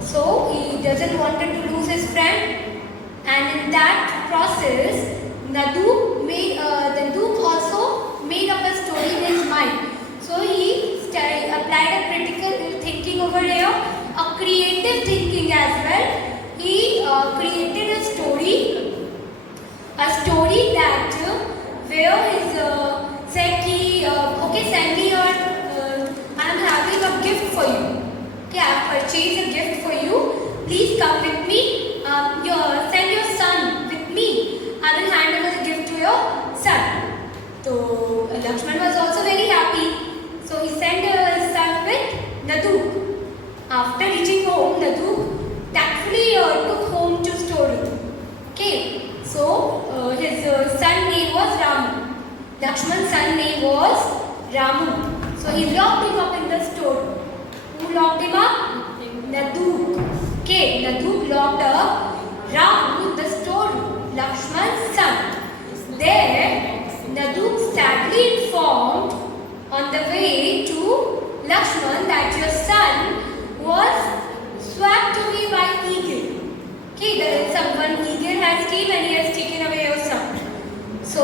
So he doesn't want to lose his friend, and in that process, Nadu also made up a story in his mind. So he applied a critical thinking over here, a creative thinking as well. He created a story that where his said ki, okay, send me your, I am having a gift for you. Okay, I have purchased a gift for you. Please come with me. Send your son with me. I will hand over the gift to your son. So Lakshman was also very happy. So he sent his son with Nadu. After reaching home, Nadu tactfully took home to story. Okay, so his son name was Ramu. Lakshman's son name was Ramu. So he locked him up in the store. Who locked him up? Nadu. Okay, Nadu locked up Ramu, the store, Lakshman's son. There, Nadu sadly informed on the way to Lakshman that your son was swept away by eagle. Okay, someone eagle has came and he has taken away your son. So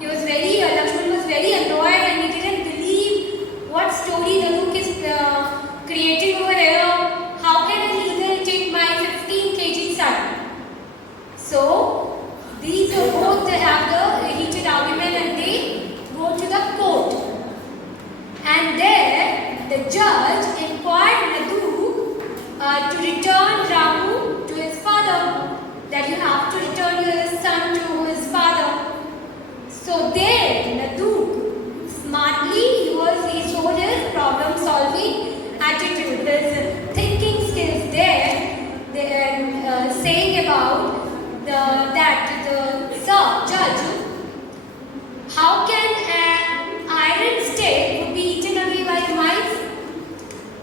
Lakshman was very annoyed and he didn't believe what story Nadu is creating over here. How can an eagle take my 15 kg son? So these both have the heated argument and they go to the court. And there the judge inquired Nadu to return Ramu to his father. That you have to return your son to his father. So there Nadu smartly he showed his problem solving attitude, his thinking skills there. Saying about the judge, how can an iron stick would be eaten away by mice?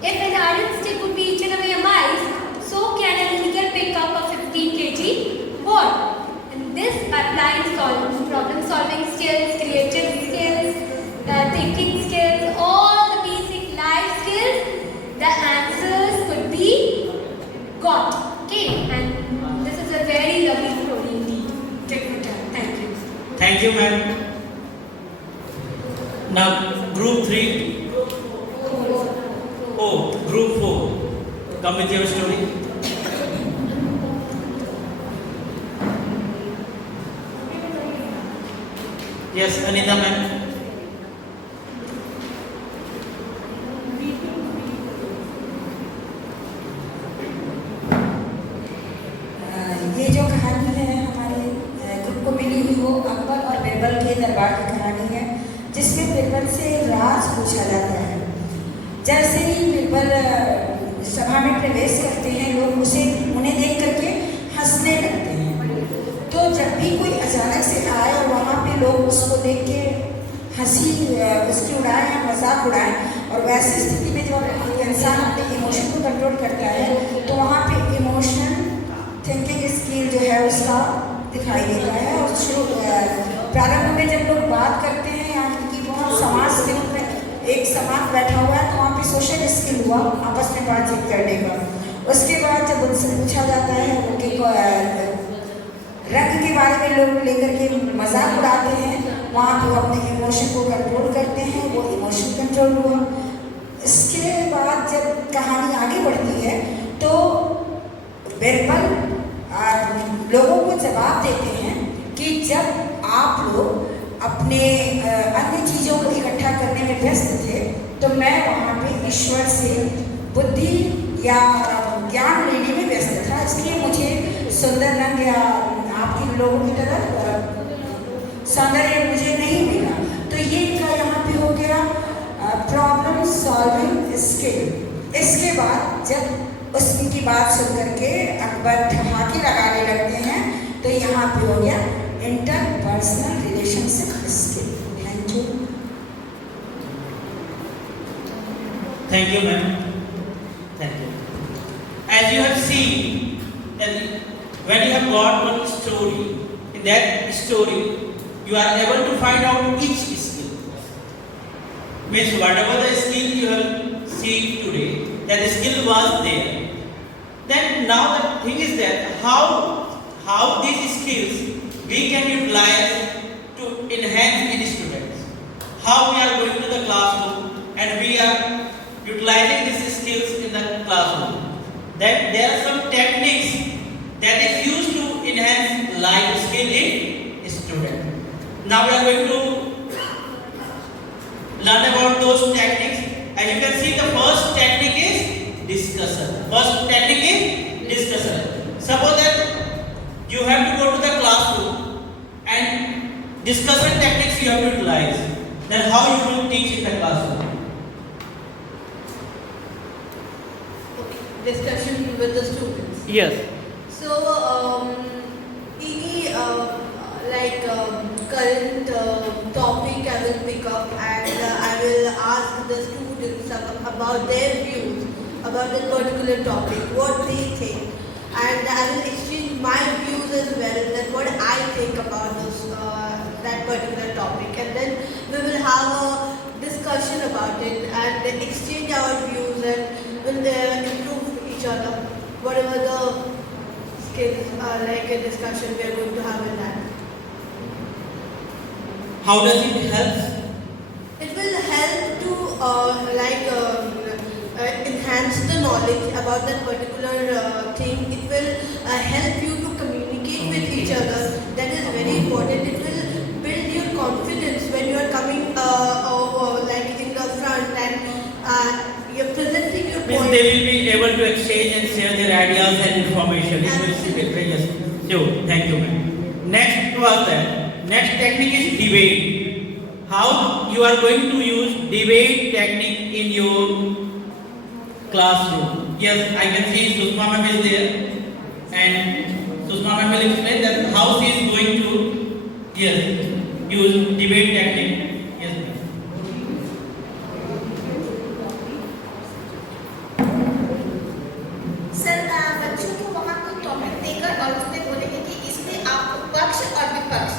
If an iron stick would be eaten away by mice, so can an eagle pick up a 15 kg ball. And this applies problem solving skills, creative skills, thinking skills, all the basic life skills, the answers could be got. Okay, and this is a very lovely story indeed. Take your time. Thank you. Thank you, ma'am. Now, group 3. Oh, group 4. Come with your story. Yes, Anita, ma'am. ये जो कहानी है हमारे group को मिली हुई वो अकबर और बीरबल के दरबार की कहानी है, जिसमें बीरबल से राज पूछा जाता है। जैसे ही बीरबल सभा में प्रवेश करते हैं, लोग उन्हें देख करके हंसने लगते हैं। तो जब भी लोग उसको देख के हंसी उसकी उड़ाएं या मजाक उड़ाएं, और वैसी स्थिति में जब इंसान अपने इमोशन को कंट्रोल करता है तो वहाँ पे इमोशन थिंकिंग स्किल जो है उसका दिखाई देता है। और शुरू प्रारंभ में जब लोग बात करते हैं या उनकी बहुत समाज के रूप में एक समाज बैठा हुआ है तो वहाँ पे सोशल स्किल हुआ आपस में बातचीत करने का। उसके बाद जब उनसे पूछा जाता है उनके रंग के बारे में लोग लेकर के मजाक उड़ाते हैं, वहाँ पे वो अपने इमोशन को कंट्रोल करते हैं, वो इमोशन कंट्रोल हुआ। इसके बाद जब कहानी आगे बढ़ती है तो बिरबल लोगों को जवाब देते हैं कि जब आप लोग अपने अन्य चीज़ों को इकट्ठा करने में व्यस्त थे तो मैं वहाँ पे ईश्वर से बुद्धि या ज्ञान लेने में व्यस्त था, इसलिए मुझे सुंदर रंग या आपके लोगों की तरह सौंदर्य मुझे नहीं मिला। तो ये इनका यहाँ पे हो गया प्रॉब्लम सॉल्विंग स्किल। इसके बाद जब उसकी बात सुन करके अकबर ठहाके लगाने लगते हैं तो यहाँ पे हो गया interpersonal relationship skill. Thank you. Thank you, ma'am. Thank you. As you have seen, that when you have got one story, in that story, you are able to find out each skill. Means whatever the skill you have seen today, that skill was there. Then now the thing is that how these skills we can utilize to enhance in students. How we are going to the classroom and we are utilizing these skills in the classroom. That there are some techniques that is used to enhance life skill in student. Now we are going to learn about those techniques. As you can see, the first technique is discussion. First technique is discussion. Suppose that you have to go to the classroom and discussion techniques you have to utilize. Then how you will teach in the classroom? Discussion with the students. Yes. So, any current topic I will pick up and I will ask the students about their views about that particular topic, what they think, and I will exchange my views as well, that what I think about that particular topic, and then we will have a discussion about it and exchange our views and will improve each other, whatever the skills are like a discussion we are going to have in that. How does it help? It will help to enhance the knowledge about that particular thing. It will help you to communicate with each other. That is very important. It will build your confidence when you are coming in the front and you're presenting your Means point. they will be able to exchange and share their ideas and information. It will be very yes. So, thank you, ma'am. Next was that. Next technique is debate. How you are going to use debate technique in your classroom. Yes, I can see Susma ma'am is there, and Susma ma'am will explain that how she is going to use debate technique. Yes, ma'am. Sir बच्चों को वहाँ कोई topic देकर और उसमें बोलेंगे कि इसमें आपको पक्ष और विपक्ष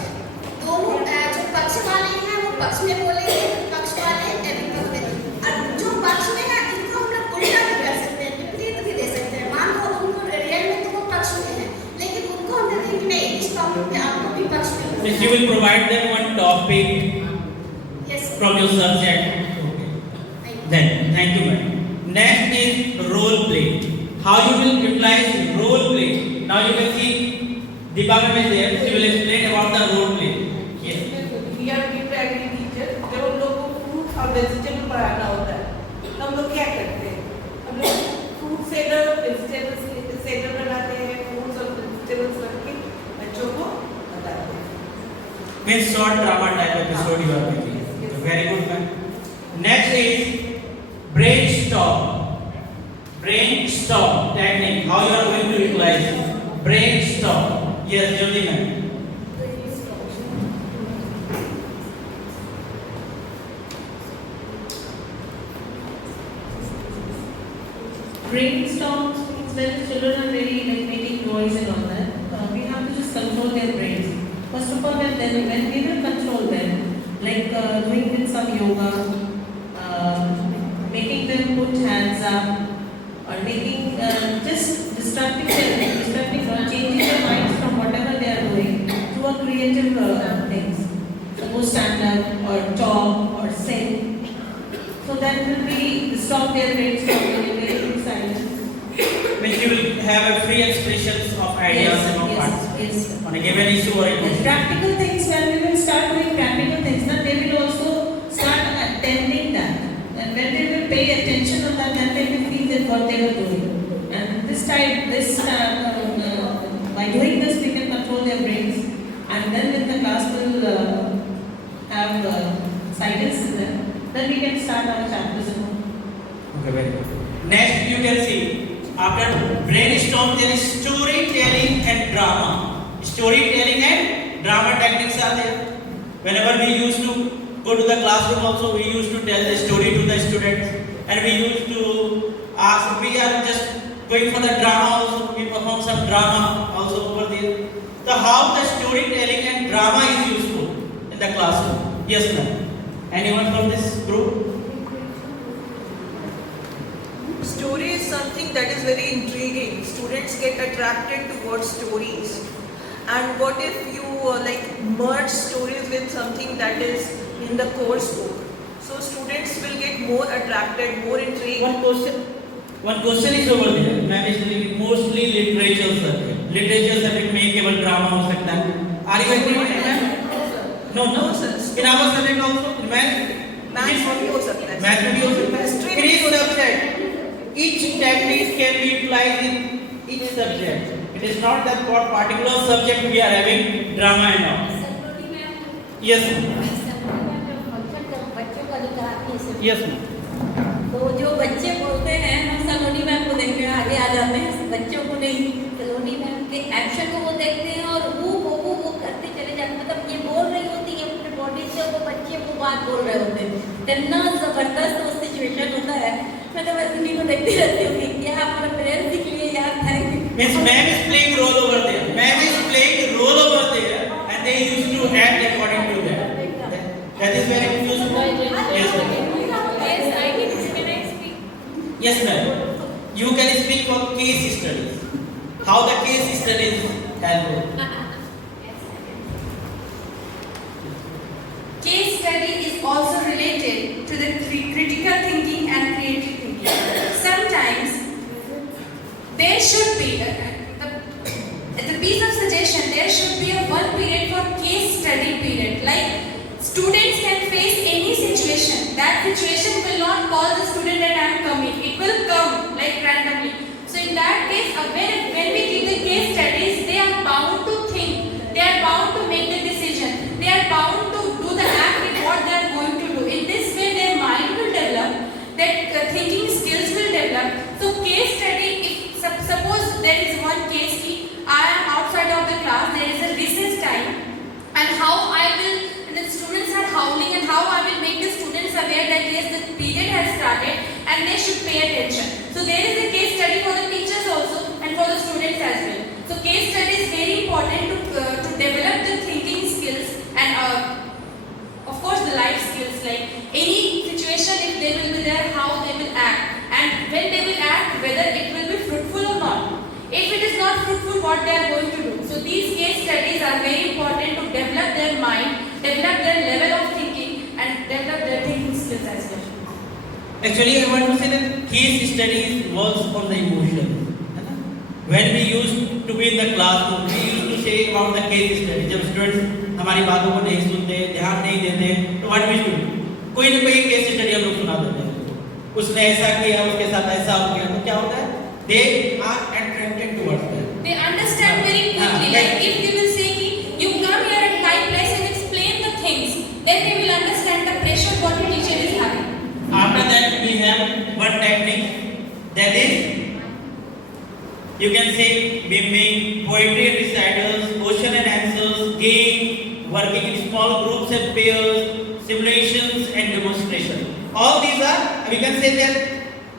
दोनों जो पक्ष वाले हैं वो पक्ष में बोलेंगे, विपक्ष वाले विपक्ष में, और जो पक्ष में है इनको हम लोग उल्टा भी कर सकते हैं, विपरीत भी दे सकते हैं। मान लो उनको रियल में तो वो पक्ष में है, लेकिन उनको हम देते हैं कि नहीं इस टॉपिक पे आपको विपक्ष में बोलना है। You will provide them one topic from your subject. Then, thank you, ma'am. Next is role play. How you will utilize role play. Now you can see Deepa ma'am is there. She will explain about the role play. Yes. We are primary teacher. जब हम लोग को fruit और vegetable पढ़ाना होता है, तो हम लोग क्या करते हैं? हम लोग fruit salad, vegetable salad बनाते हैं, fruits और vegetables रख के बच्चों को बताते हैं. Means short drama type episode you are making. Very good, ma'am. Next is brainstorm. Brainstorm technique. How you are going to utilize brainstorm? Yes, Jyoti ma'am. children are really like making noise and all that, we have to just control their brains. First of all, when we will control them, like doing with some yoga, making them put hands up, or making just distracting or changing their minds from whatever they are doing to a creative things. Suppose stand up or talk or sing. So that will be stop their brains from getting silence. When you will have a free expressions of ideas and of parts on a given issue or And practical things, when we will start doing practical things, then they will also start attending that. And when they will pay attention on that, then they will feel that what they were doing. And by doing this, we can control their brains. And then when the class will have silence in them, then we can start our chapters. Okay, very good. Next, you can see after brainstorm, there is storytelling and drama. Storytelling and drama techniques are there. Whenever we used to go to the classroom, also we used to tell the story to the students, and we used to ask. We are just going for the drama also. We perform some drama also over there. So how the storytelling and drama is useful in the classroom? Yes, ma'am. Anyone from this group? Story is something that is very intriguing. Students get attracted towards stories. And what if you merge stories with something that is in the course book? So students will get more attracted, more intrigued. One question is over there. Ma'am is mostly literature subject. Literature subject में केवल drama हो सकता है. Are you agree with me, ma'am? No, sir. In our subject also, Math भी हो सकता है. Math भी हो सकता है. History In भी each हो सकता subject, each technique can be utilized in each subject. It is not that for particular subject we are having drama and all. Yes, ma'am. बच्चों को लेकर आती है Yes, ma'am. तो जो बच्चे बोलते हैं हम सलोनी मैम को देखते हैं आगे आ जाते हैं बच्चों को नहीं सलोनी मैम के एक्शन को वो देखते हैं और वो करते चले जाते हैं मतलब ये बोल रही होती है अपने बॉडी से वो बच्चे वो बात बोल रहे होते हैं इतना जबरदस्त वो सिचुएशन होता है मैं तो बस उन्हीं को देखती रहती हूँ कि क्या हमारे पेरेंट्स दिख लिए यार thank you Means ma'am is playing role over there. Ma'am is playing role over there, and they used to act according to that. That is very useful. Yes, ma'am. Yes, ma'am. You can speak for case studies. How the case studies help. Case study is also related to the critical thinking and creative thinking. Sometimes there should be, as a piece of suggestion, there should be a one period for case study period. Like students can face any situation. That situation will not call the student that I am coming. It will come like randomly. So in that case, when we give the case studies, they are bound to think. They are bound to make the decision. They are bound to do the act with what they are going to do. In this way, their mind will develop. Their thinking skills will develop. So case study, if suppose there is one case, I am outside of the class, there is a recess time, and how I will, the students are howling, and how I will make the students aware that yes, the period has started and they should pay attention. So there is a case study for the teachers also and for the students as well. So case study is very important to develop the thinking skills and of course the life skills, like any situation, if they will be there, how they will act, and when they will act, whether it will be fruitful or not. If it is not fruitful, what they are going to do. So these case studies are very important to develop their mind, develop their level of thinking, and develop their thinking skills as well. Actually, I want to say that case studies works on the emotion. When we used to be in the classroom, we used to say about the case study. जब students हमारी बातों को नहीं सुनते, ध्यान नहीं देते, तो what we do? कोई न कोई case study हम लोग सुना देते हैं. उसने ऐसा किया, उसके साथ ऐसा हो गया, तो क्या होता है? They are attracted towards that. They understand very quickly. Like if they will say, you come here at my place and explain the things, then they will understand the pressure what the teacher is having. After that, we have one technique, that is, you can say miming, poetry recitals, question and answers, game, working in small groups and pairs, simulations and demonstration. All these are, we can say that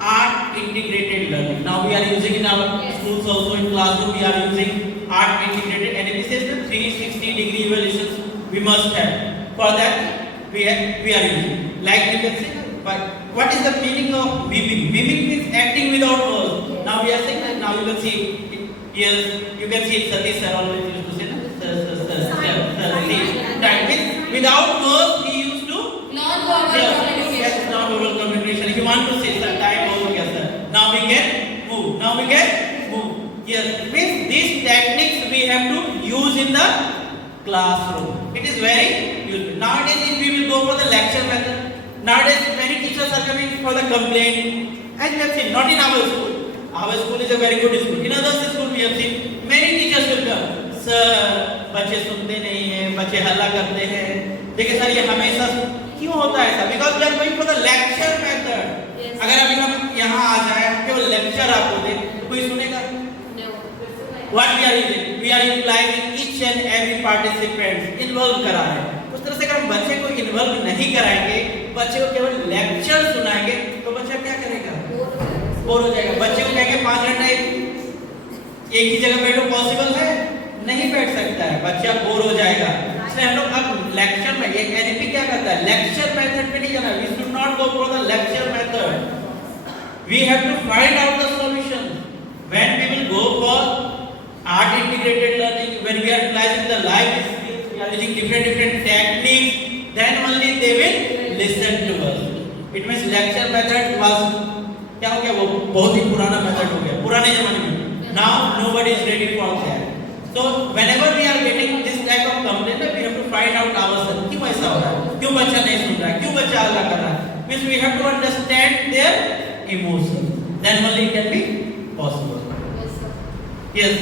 art integrated learning. Now we are using in our schools also, in classroom we are using art integrated, and this is the 360-degree evaluations we must have. For that we are using. Like you can say, but what is the meaning of miming? Miming is acting without words. Now we are saying that. Now you can see. Yes, you can see Satish sir always used to say that means without words he used to Non-verbal communication. Yes, non-verbal communication. If you want to say sir, time over here, sir. Now we can move. Now we can move. Yes, means these techniques we have to use in the classroom. It is very useful. Nowadays, if we will go for the lecture method, nowadays many teachers are coming for the complaint. As we have seen, not in our school. Our school is a very good school. In other school we have seen many teachers will come. Sir, बच्चे सुनते नहीं हैं, बच्चे हल्ला करते हैं. देखिए sir, ये हमेशा क्यों होता है ऐसा? Because we are going for the lecture method. अगर अभी हम यहाँ आ जाए, केवल lecture आपको दे, तो कोई सुनेगा? What we are using? We are utilizing each and every participant, involve करा है. उस तरह से अगर हम बच्चे को इन्वॉल्व नहीं कराएंगे, बच्चे को केवल लेक्चर सुनाएंगे, तो बच्चा क्या करेगा? बोर हो जाएगा. बच्चे को कहेंगे 5 घंटा एक ही जगह बैठो, पॉसिबल है? नहीं बैठ सकता है, बच्चा बोर हो जाएगा. इसलिए हम लोग अब लेक्चर में, एक एनईपी क्या करता है? लेक्चर मेथड पे नहीं जाना. We should not go for the lecture method. We have to find out the solution. When we will go for art integrated learning, when we are utilizing the life skills, we are using different techniques, then only they will listen to us. It means lecture method was क्या हो गया? वो बहुत ही पुराना method हो गया, पुराने जमाने में. Now nobody is ready for that. So whenever we are getting this type of complaint, we have to find out ourselves. क्यों ऐसा हो रहा है? क्यों बच्चा नहीं सुन रहा है? क्यों बच्चा हल्ला कर रहा है? Means we have to understand their emotions. Then only it can be possible. Yes.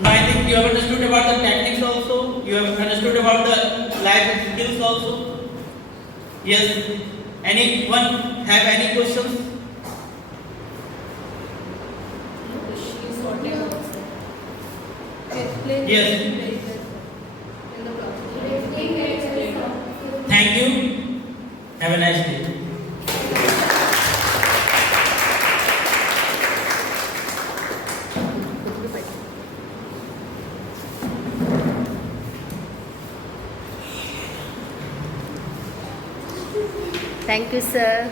Now I think you have understood about the techniques also. You have understood about the life skills also. Yes. Anyone have any questions? Yes. Thank you. Have a nice day. Thank you, sir.